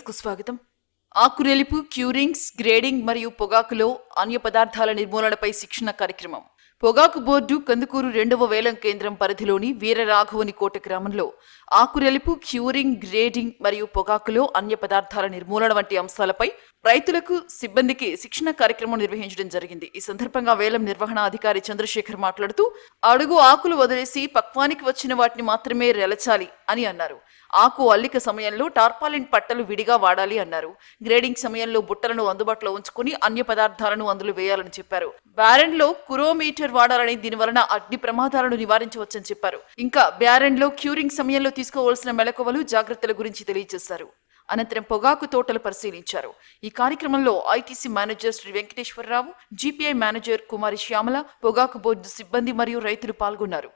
News స్వాగతం. ఆకురెలుపు క్యూరింగ్స్ grading మరియు పొగాకులో అన్య పదార్థాల నిర్మూలనపై శిక్షణ కార్యక్రమం. పొగాకు బోర్డు కందుకూరు రెండవ వేలం కేంద్రం పరిధిలోని వీరరాఘవుని కోట గ్రామంలో ఆకురెలిపు క్యూరింగ్ గ్రేడింగ్ మరియు పొగాకులో అన్య పదార్థాల నిర్మూలన వంటి అంశాలపై రైతులకు సిబ్బందికి శిక్షణ కార్యక్రమం నిర్వహించడం జరిగింది. ఈ సందర్భంగా వేలం నిర్వహణ అధికారి చంద్రశేఖర్ మాట్లాడుతూ అడుగు ఆకులు వదిలేసి పక్వానికి వచ్చిన వాటిని మాత్రమే రెలచాలి. అని అన్నారు. ఆకు అల్లిక సమయంలో టార్పాలిన్ పట్టలు విడిగా వాడాలి అన్నారు. గ్రేడింగ్ సమయంలో బుట్టలను అందుబాటులో ఉంచుకుని అన్య పదార్థాలను అందులో వేయాలని చెప్పారు. బ్యారెన్లో కురోమీటర్ వాడాలని దీని వలన అగ్ని ప్రమాదాలను నివారించవచ్చని చెప్పారు. ఇంకా బ్యారెన్లో క్యూరింగ్ సమయంలో తీసుకోవాల్సిన మెలకువలు జాగ్రత్తల గురించి తెలియజేశారు. అనంతరం పొగాకు తోటలు పరిశీలించారు. ఈ కార్యక్రమంలో ITC manager Shri Venkateswara Rao GPI manager Kumari Shyamala పొగాకు బోర్డు సిబ్బంది మరియు రైతులు పాల్గొన్నారు.